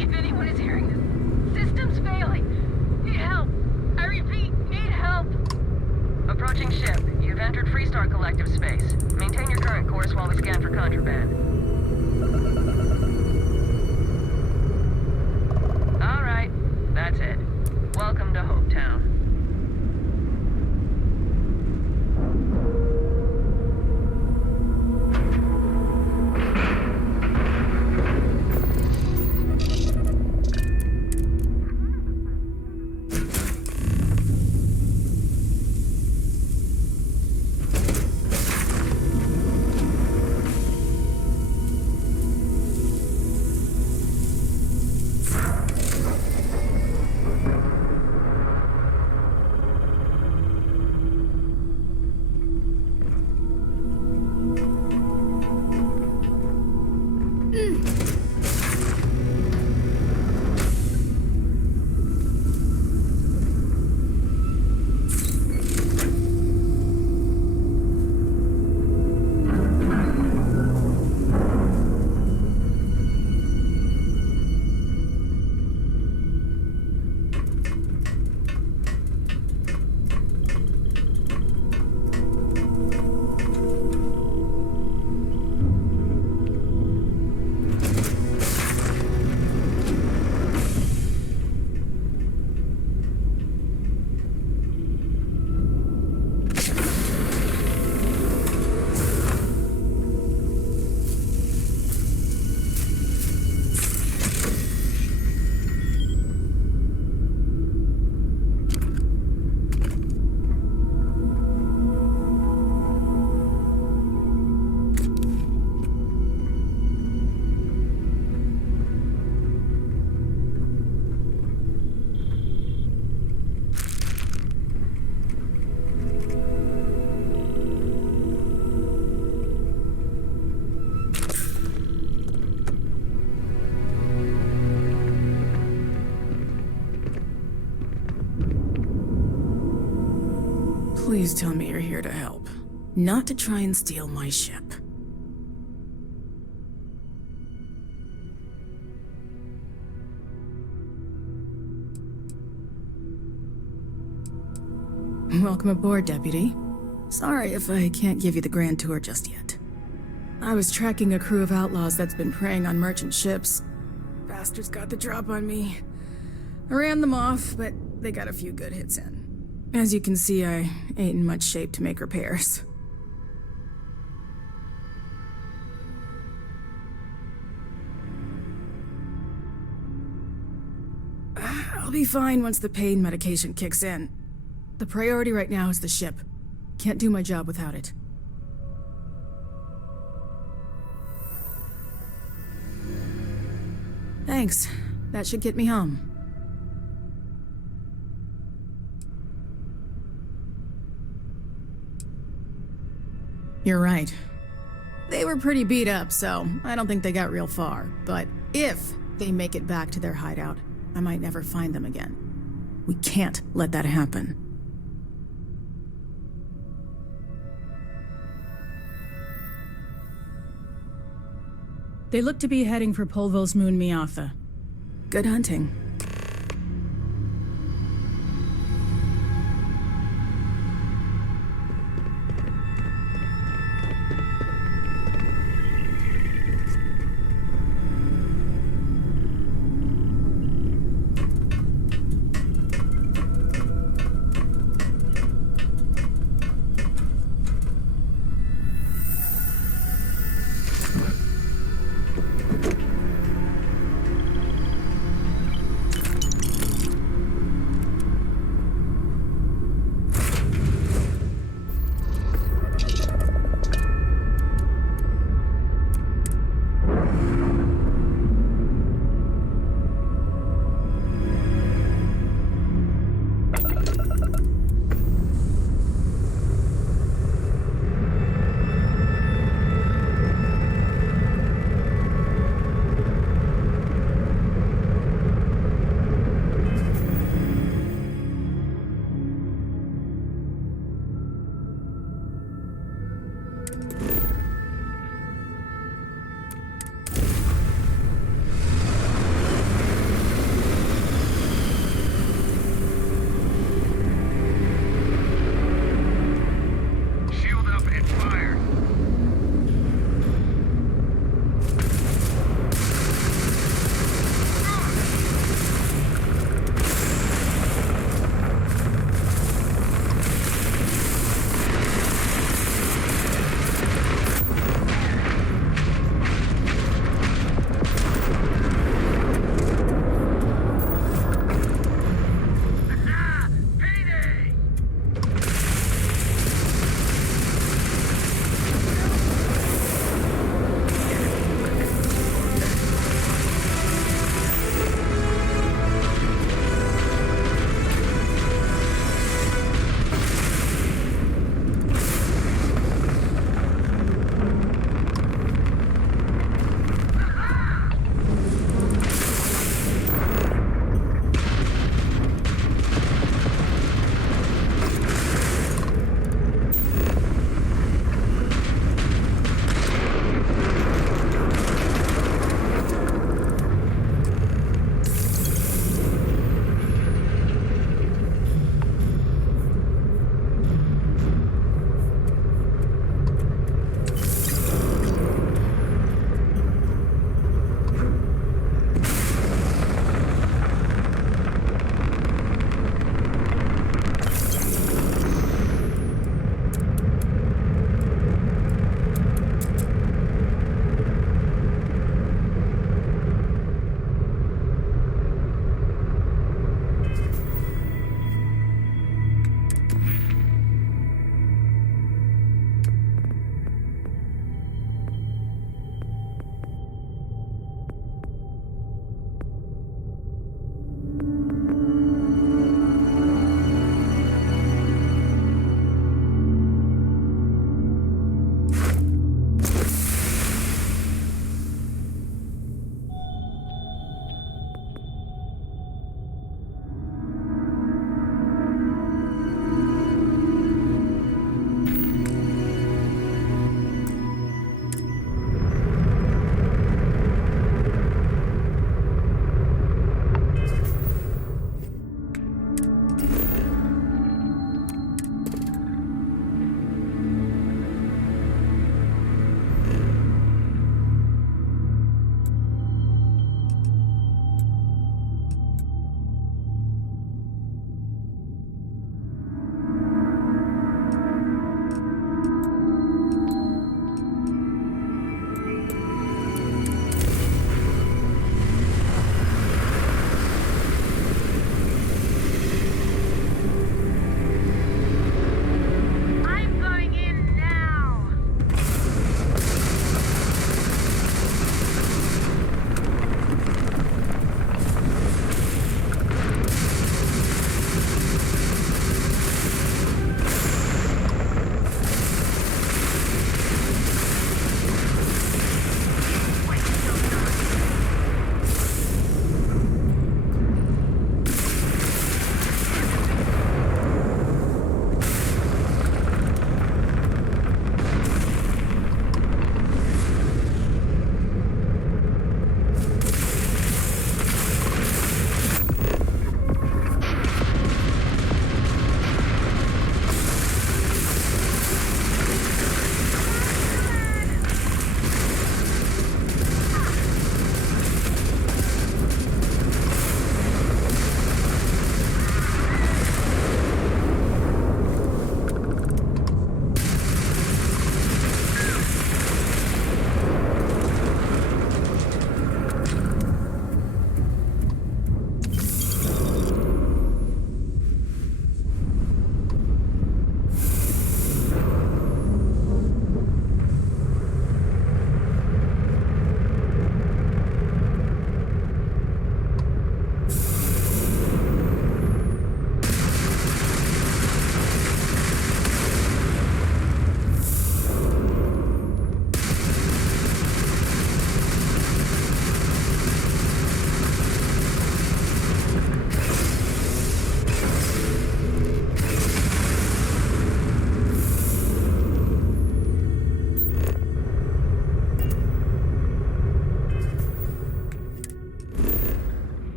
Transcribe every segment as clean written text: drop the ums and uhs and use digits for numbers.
If anyone is hearing this, system's failing. Need help. I repeat, need help. Approaching ship. You've entered Freestar collective space. Maintain your current course while we scan for contraband. All right, that's it. Welcome to Hope Town. Please tell me you're here to help, not to try and steal my ship. Welcome aboard, Deputy. Sorry if I can't give you the grand tour just yet. I was tracking a crew of outlaws that's been preying on merchant ships. Bastards got the drop on me. I ran them off, but they got a few good hits in. As you can see, I ain't in much shape to make repairs. I'll be fine once the pain medication kicks in. The priority right now is the ship. Can't do my job without it. Thanks. That should get me home. You're right. They were pretty beat up, so I don't think they got real far. But if they make it back to their hideout, I might never find them again. We can't let that happen. They look to be heading for Polvo's moon Miatha. Good hunting.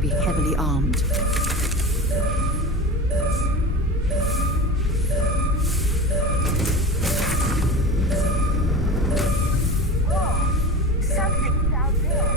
be heavily armed. Something's out there.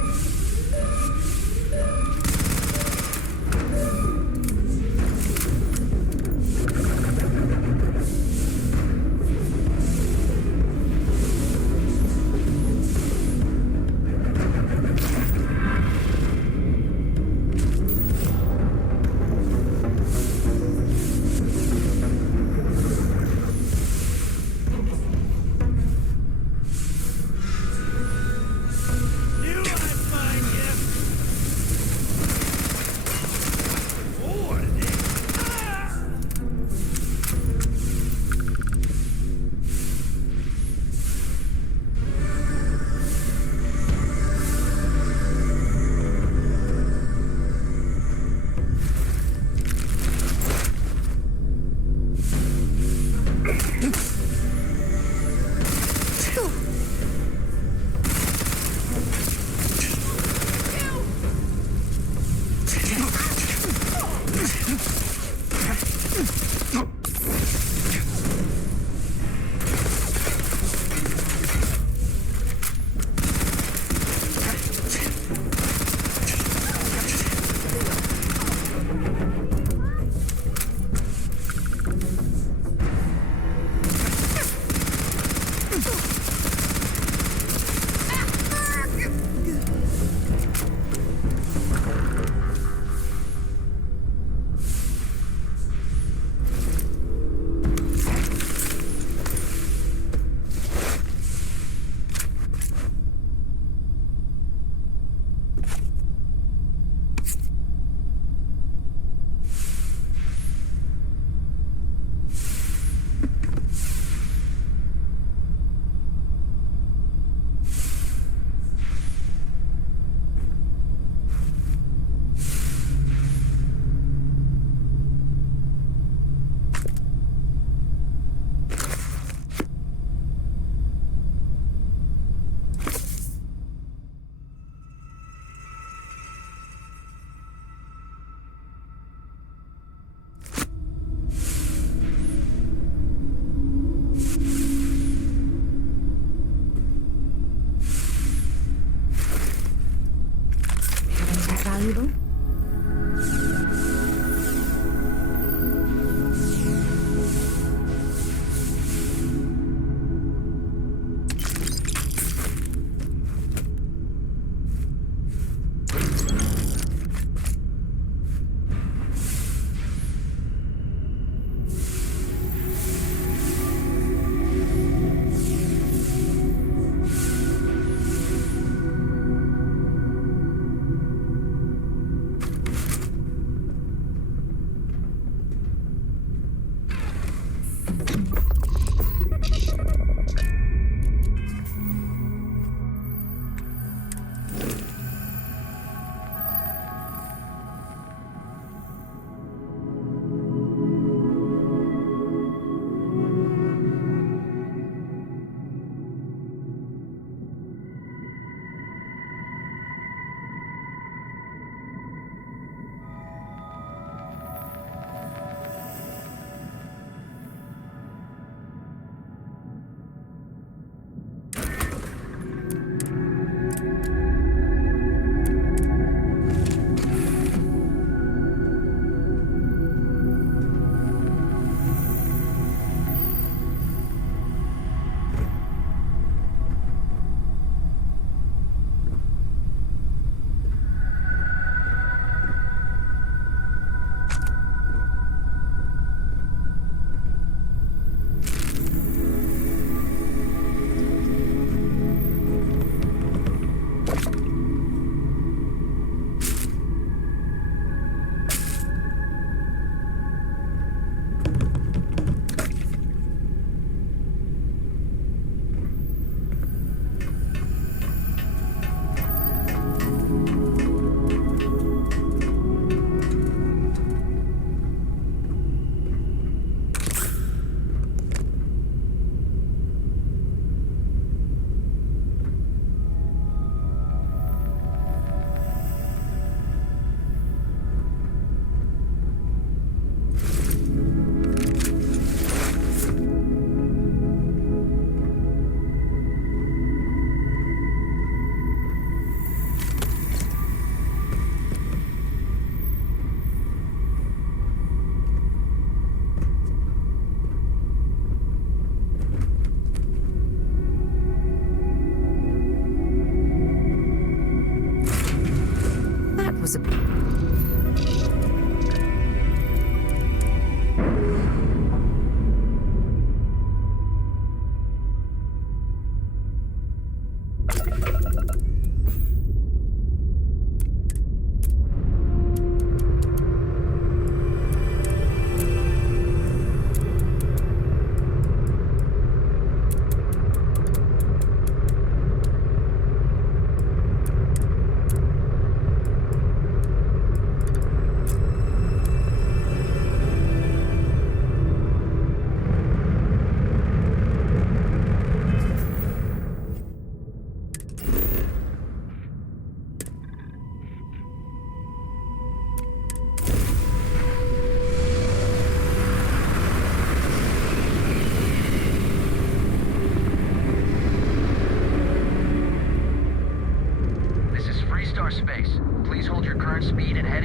Valuable?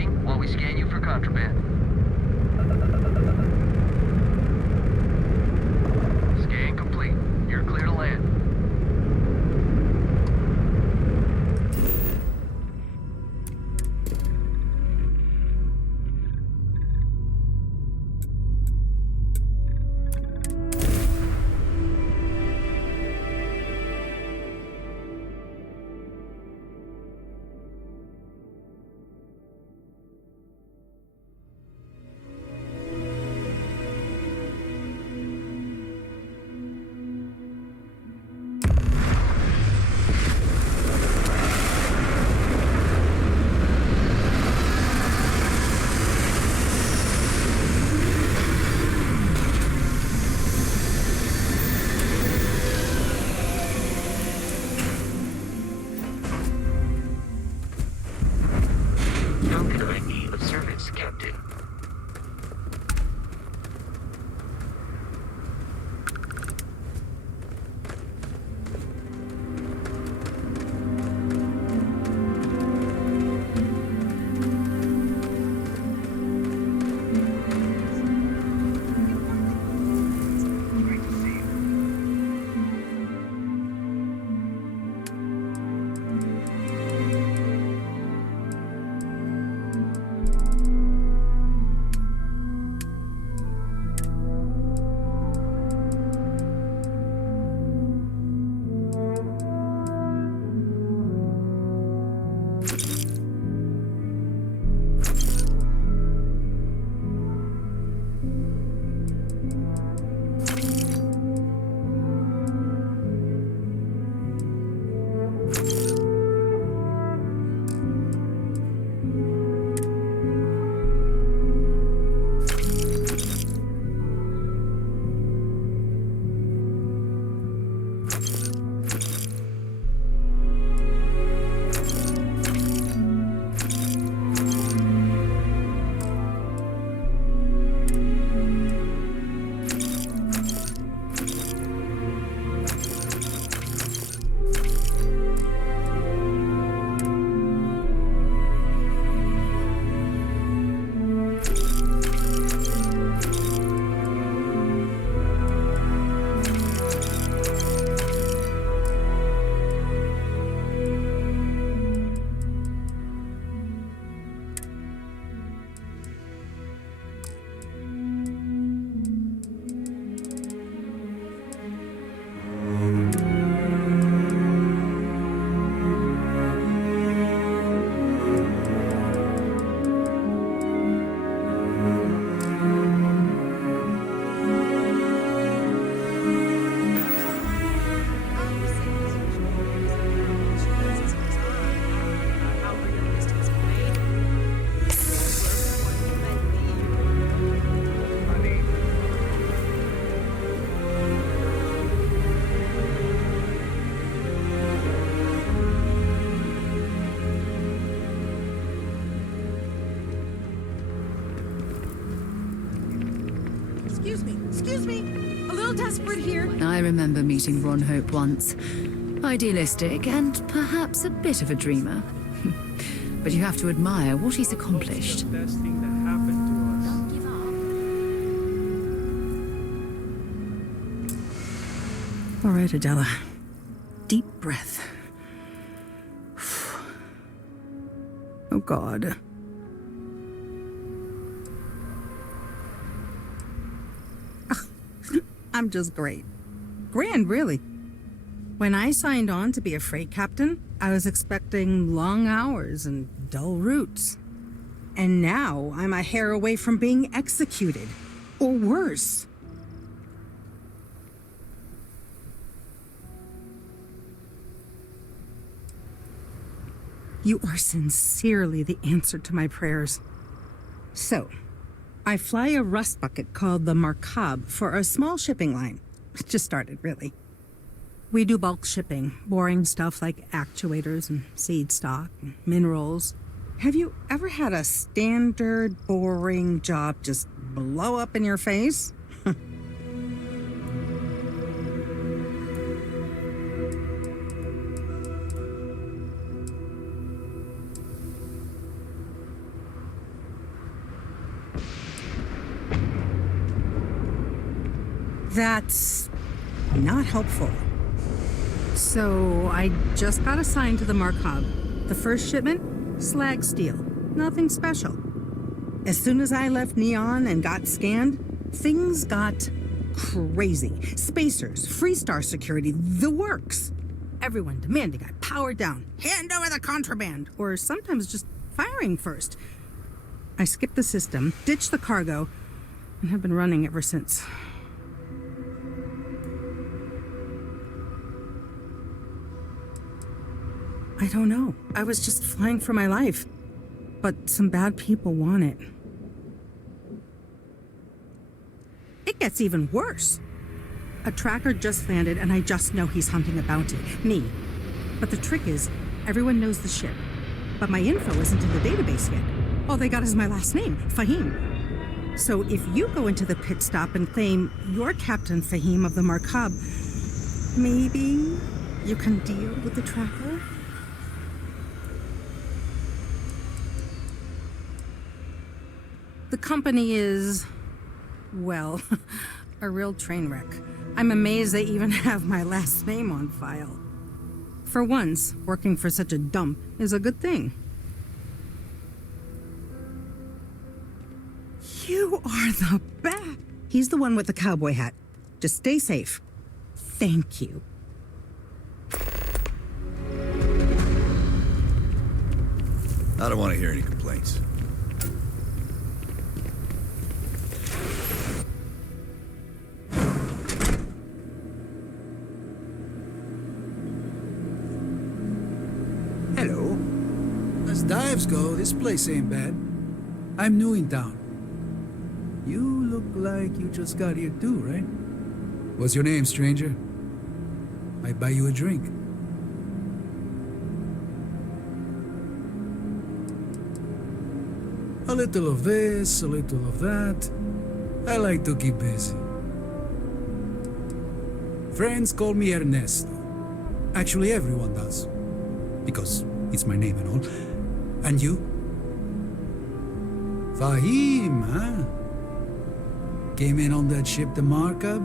waiting while we scan you for contraband. Scan complete. You're clear to land. How can I be of service, Captain? Excuse me. A little desperate here. I remember meeting Ron Hope once. Idealistic and perhaps a bit of a dreamer. But you have to admire what he's accomplished. The best thing that happened to us. Don't give up. All right, Adela. Deep breath. Oh, God. I'm just great. Grand, really. When I signed on to be a freight captain, I was expecting long hours and dull routes. And now I'm a hair away from being executed. Or worse. You are sincerely the answer to my prayers. So, I fly a rust bucket called the Markab for a small shipping line. It just started, really. We do bulk shipping, boring stuff like actuators and seed stock and minerals. Have you ever had a standard, boring job just blow up in your face? That's not helpful. So I just got assigned to the Markov. The first shipment, slag steel. Nothing special. As soon as I left Neon and got scanned, things got crazy. Spacers, Freestar security, the works. Everyone demanding I power down, hand over the contraband, or sometimes just firing first. I skipped the system, ditched the cargo, and have been running ever since. I don't know. I was just flying for my life. But some bad people want it. It gets even worse. A tracker just landed and I just know he's hunting a bounty. Me. But the trick is, everyone knows the ship. But my info isn't in the database yet. All they got is my last name, Fahim. So if you go into the pit stop and claim you're Captain Fahim of the Markab, maybe you can deal with the tracker? The company is, well, a real train wreck. I'm amazed they even have my last name on file. For once, working for such a dump is a good thing. You are the best. He's the one with the cowboy hat. Just stay safe. Thank you. I don't want to hear any complaints. Hello. As dives go, this place ain't bad. I'm new in town. You look like you just got here too, right? What's your name, stranger? Might buy you a drink. A little of this, a little of that. I like to keep busy. Friends call me Ernesto. Actually, everyone does. Because it's my name and all. And you? Fahim, huh? Came in on that ship, the Markab?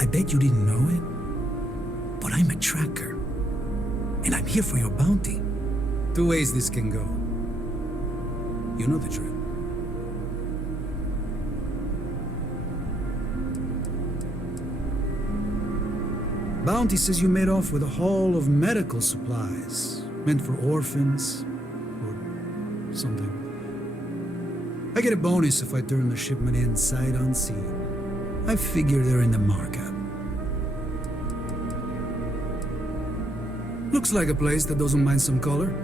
I bet you didn't know it. But I'm a tracker. And I'm here for your bounty. Two ways this can go. You know the drill. Bounty says you made off with a haul of medical supplies, meant for orphans, or something. I get a bonus if I turn the shipment in sight unseen. I figure they're in the Markab. Looks like a place that doesn't mind some color.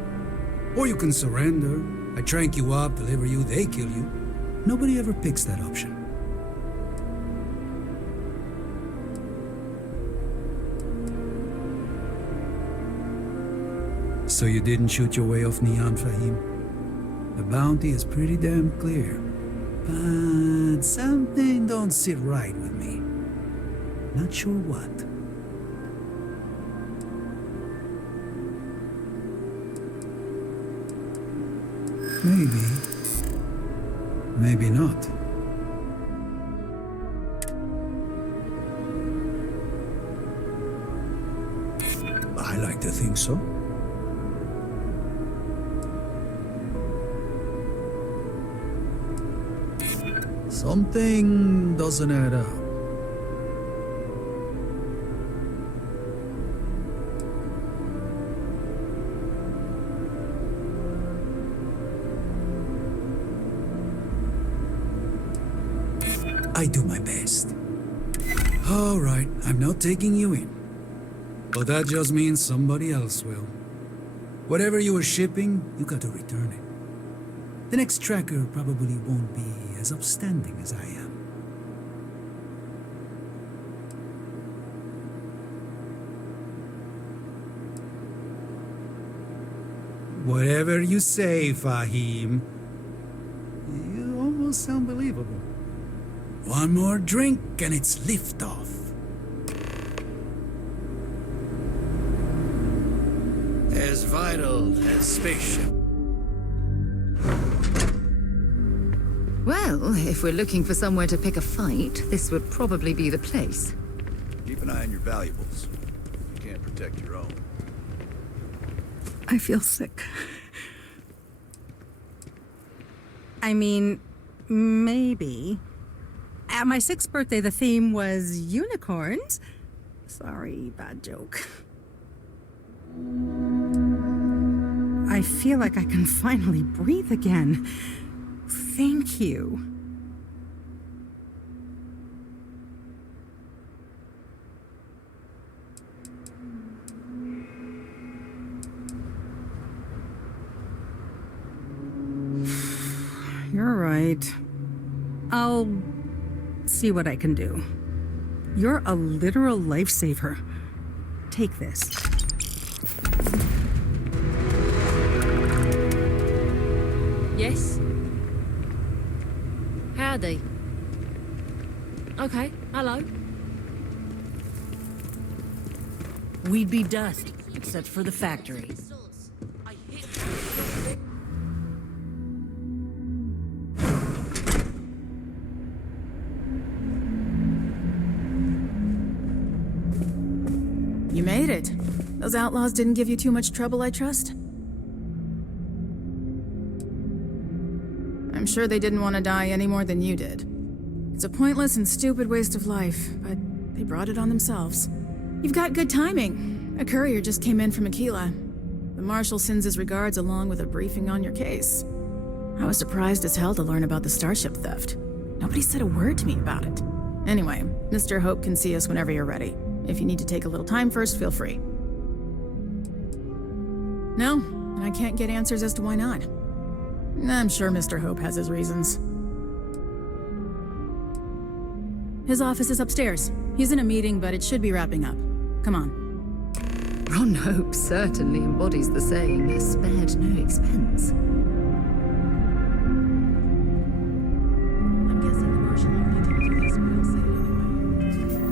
Or you can surrender. I trank you up, deliver you, they kill you. Nobody ever picks that option. So you didn't shoot your way off Neon, Fahim? The bounty is pretty damn clear. But something don't sit right with me. Not sure what. Maybe. Maybe not. I like to think so. Something doesn't add up. I do my best. All right, I'm not taking you in. But that just means somebody else will. Whatever you were shipping, you got to return it. The next tracker probably won't be as upstanding as I am. Whatever you say, Fahim. You almost sound believable. One more drink and it's liftoff. As vital as spaceship. Well, Well, if we're looking for somewhere to pick a fight, this would probably be the place. Keep an eye on your valuables. You can't protect your own. I feel sick. I mean, maybe. At my 6th birthday, the theme was unicorns. Sorry, bad joke. I feel like I can finally breathe again. Thank you. You're right. I'll see what I can do. You're a literal lifesaver. Take this. Yes? Howdy. Okay, hello. We'd be dust, except for the factory. You made it. Those outlaws didn't give you too much trouble, I trust? I'm sure they didn't want to die any more than you did. It's a pointless and stupid waste of life, but they brought it on themselves. You've got good timing. A courier just came in from Aquila. The Marshal sends his regards along with a briefing on your case. I was surprised as hell to learn about the starship theft. Nobody said a word to me about it. Anyway, Mr. Hope can see us whenever you're ready. If you need to take a little time first, feel free. No, and I can't get answers as to why not. I'm sure Mr. Hope has his reasons. His office is upstairs. He's in a meeting, but it should be wrapping up. Come on. Ron Hope certainly embodies the saying, spared no expense. I'm guessing the Marshal already told you this, but I'll say it anyway.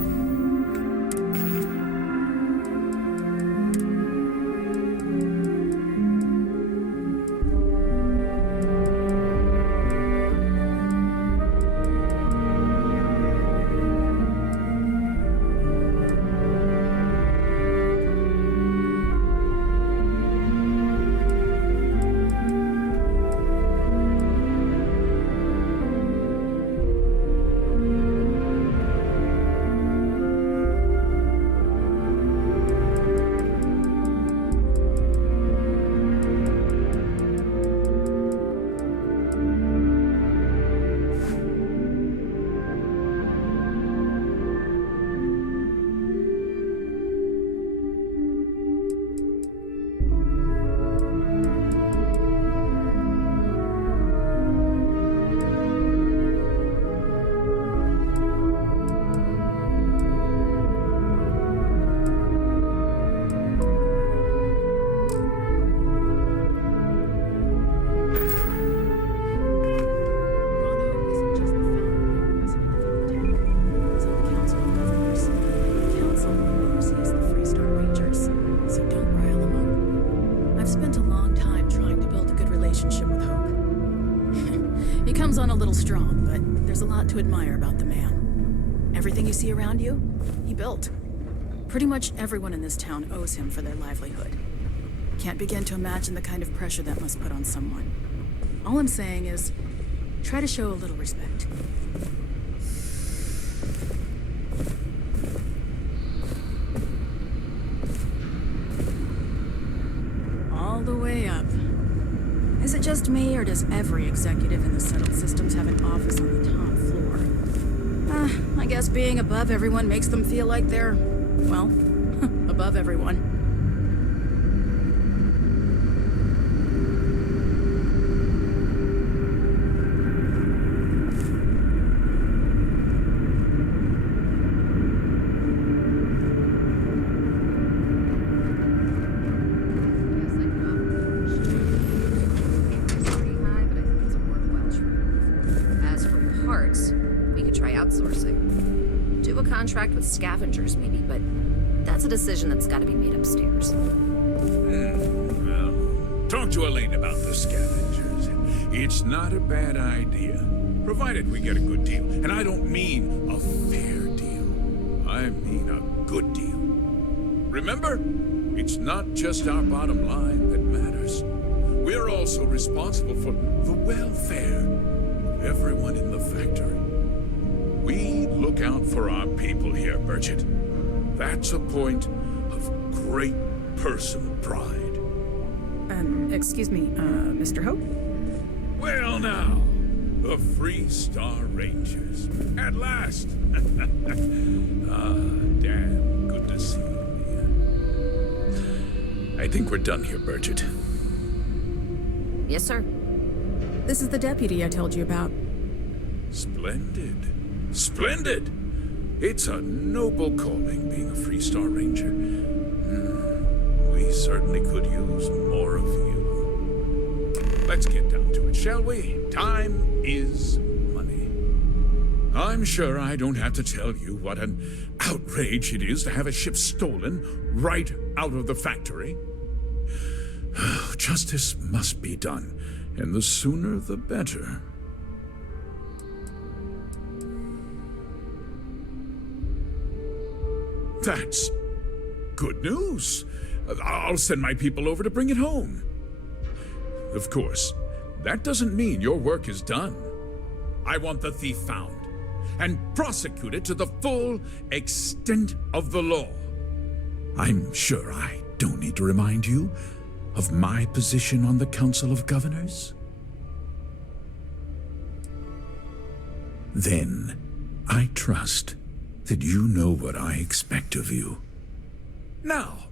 On a little strong, but there's a lot to admire about the man. Everything you see around you, he built. Pretty much everyone in this town owes him for their livelihood. Can't begin to imagine the kind of pressure that must put on someone. All I'm saying is, try to show a little respect. All the way up. Is it just me, or does every executive in the settled systems have an office on the top floor? I guess being above everyone makes them feel like they're, well, above everyone. Contract with scavengers, maybe, but that's a decision that's got to be made upstairs. Well, talk to Elaine about the scavengers. It's not a bad idea, provided we get a good deal. And I don't mean a fair deal. I mean a good deal. Remember, it's not just our bottom line that matters. We're also responsible for the welfare of everyone in the factory. We look out for our people here, Bridget. That's a point of great personal pride. Excuse me, Mr. Hope? Well now, the Freestar Rangers. At last! Dan, good to see you. I think we're done here, Bridget. Yes, sir. This is the deputy I told you about. Splendid. Splendid! It's a noble calling, being a Freestar Ranger. We certainly could use more of you. Let's get down to it, shall we? Time is money. I'm sure I don't have to tell you what an outrage it is to have a ship stolen right out of the factory. Justice must be done, and the sooner the better. That's good news. I'll send my people over to bring it home. Of course, that doesn't mean your work is done. I want the thief found and prosecuted to the full extent of the law. I'm sure I don't need to remind you of my position on the Council of Governors. Then, I trust that you know what I expect of you. Now,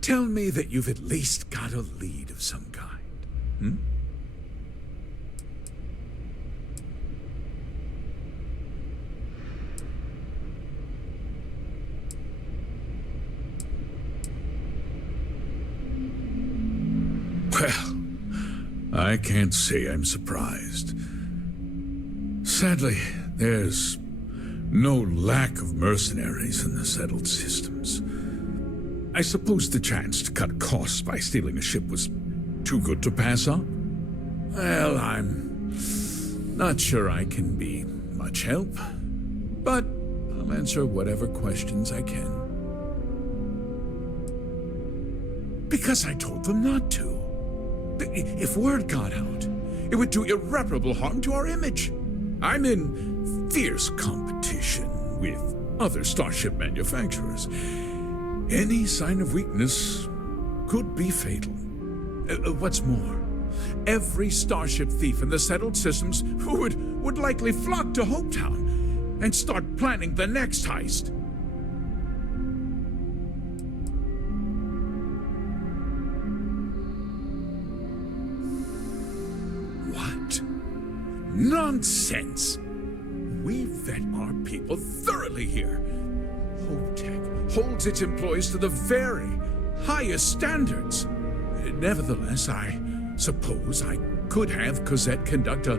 tell me that you've at least got a lead of some kind, Well, I can't say I'm surprised. Sadly, there's no lack of mercenaries in the settled systems. I suppose the chance to cut costs by stealing a ship was too good to pass up? Well, I'm not sure I can be much help, but I'll answer whatever questions I can. Because I told them not to. If word got out, it would do irreparable harm to our image. I'm in fierce competition with other starship manufacturers. Any sign of weakness could be fatal. What's more, every starship thief in the settled systems would likely flock to Hopetown and start planning the next heist. What? Nonsense! We vet our people thoroughly here. Hopetech holds its employees to the very highest standards. Nevertheless, I suppose I could have Cosette conduct a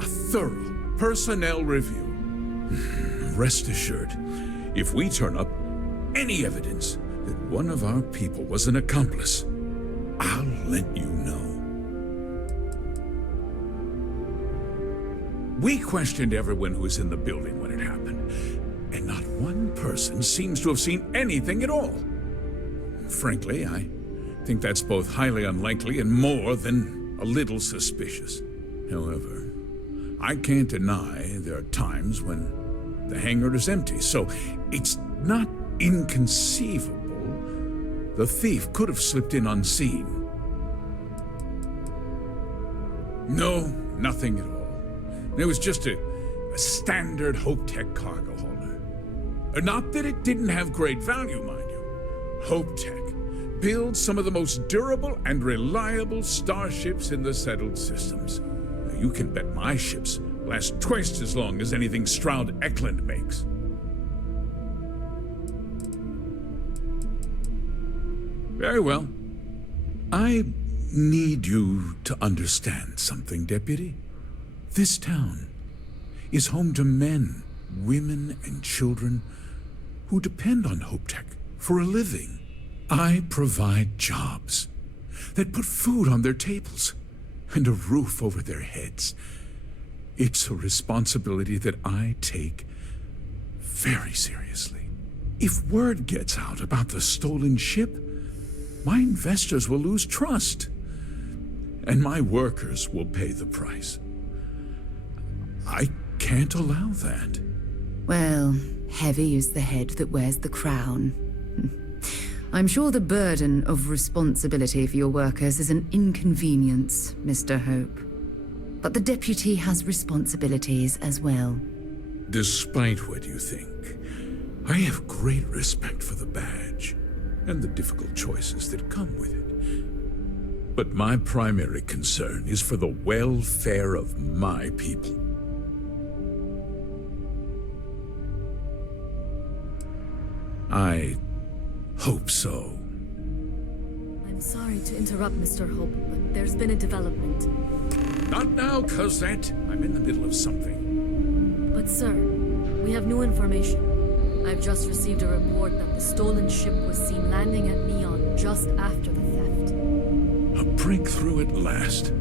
thorough personnel review. Rest assured, if we turn up any evidence that one of our people was an accomplice, I'll let you know. We questioned everyone who was in the building when it happened, and not one person seems to have seen anything at all. Frankly, I think that's both highly unlikely and more than a little suspicious. However, I can't deny there are times when the hangar is empty, so it's not inconceivable the thief could have slipped in unseen. No, nothing at all. It was just a standard Hopetech cargo hauler. Not that it didn't have great value, mind you. Hopetech builds some of the most durable and reliable starships in the settled systems. Now, you can bet my ships last twice as long as anything Stroud Eklund makes. Very well. I need you to understand something, Deputy. This town is home to men, women, and children who depend on Hopetech for a living. I provide jobs that put food on their tables. and a roof over their heads. It's a responsibility that I take very seriously. If word gets out about the stolen ship, my investors will lose trust, and my workers will pay the price. I can't allow that. Well, heavy is the head that wears the crown. I'm sure the burden of responsibility for your workers is an inconvenience, Mr. Hope. But the deputy has responsibilities as well. Despite what you think, I have great respect for the badge and the difficult choices that come with it. But my primary concern is for the welfare of my people. I hope so. I'm sorry to interrupt, Mr. Hope, but there's been a development. Not now, Cosette. I'm in the middle of something. But sir, we have new information. I've just received a report that the stolen ship was seen landing at Neon just after the theft. A breakthrough at last.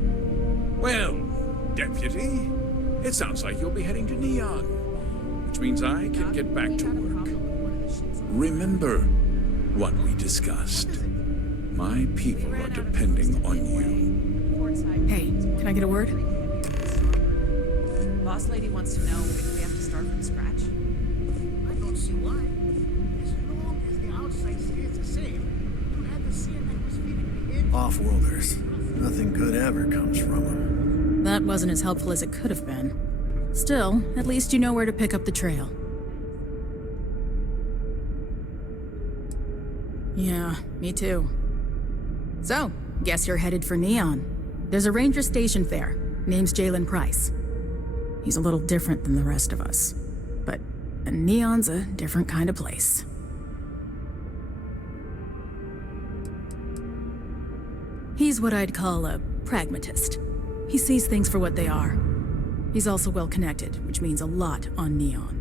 Well, Deputy, it sounds like you'll be heading to Neon, which means I can get back to work. Remember what we discussed. My people are depending on you. Hey, can I get a word? Boss lady wants to know if we have to start from scratch. I don't see why. As long as the outside stays the same, you have the same atmosphere in. Off-worlders. Nothing good ever comes from them. That wasn't as helpful as it could have been. Still, at least you know where to pick up the trail. Yeah, me too. So, guess you're headed for Neon. There's a ranger stationed there. Name's Jalen Price. He's a little different than the rest of us. But Neon's a different kind of place. He's what I'd call a pragmatist. He sees things for what they are. He's also well connected, which means a lot on Neon.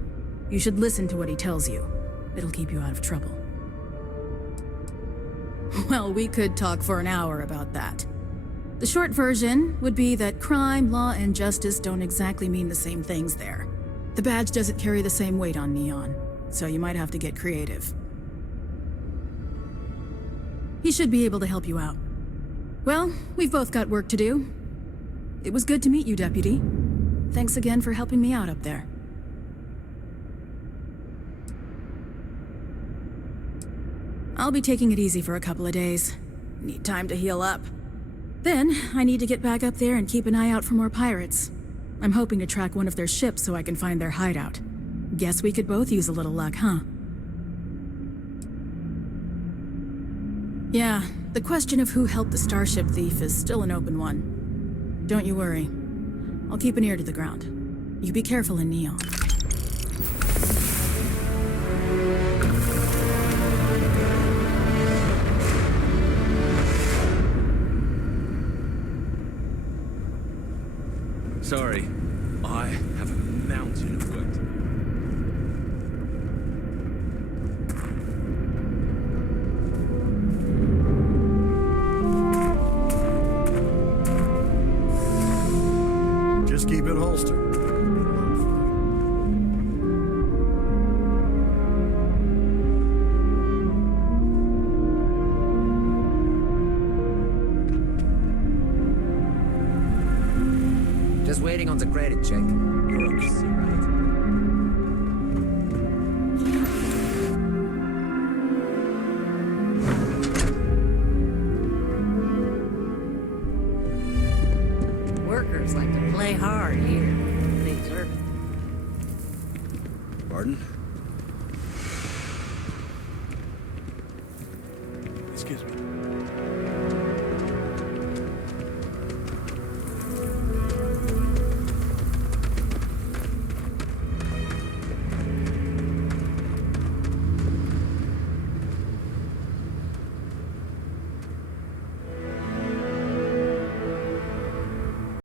You should listen to what he tells you. It'll keep you out of trouble. Well, we could talk for an hour about that. The short version would be that crime, law, and justice don't exactly mean the same things there. The badge doesn't carry the same weight on Neon, so you might have to get creative. He should be able to help you out. Well, we've both got work to do. It was good to meet you, Deputy. Thanks again for helping me out up there. I'll be taking it easy for a couple of days. Need time to heal up. Then, I need to get back up there and keep an eye out for more pirates. I'm hoping to track one of their ships so I can find their hideout. Guess we could both use a little luck, huh? Yeah, the question of who helped the starship thief is still an open one. Don't you worry. I'll keep an ear to the ground. You be careful in Neon. Sorry, I have a mountain of work to do. Just keep it holstered. Just waiting on the credit check. You're okay, right? Workers like to play hard here. They deserve it. Pardon? Excuse me.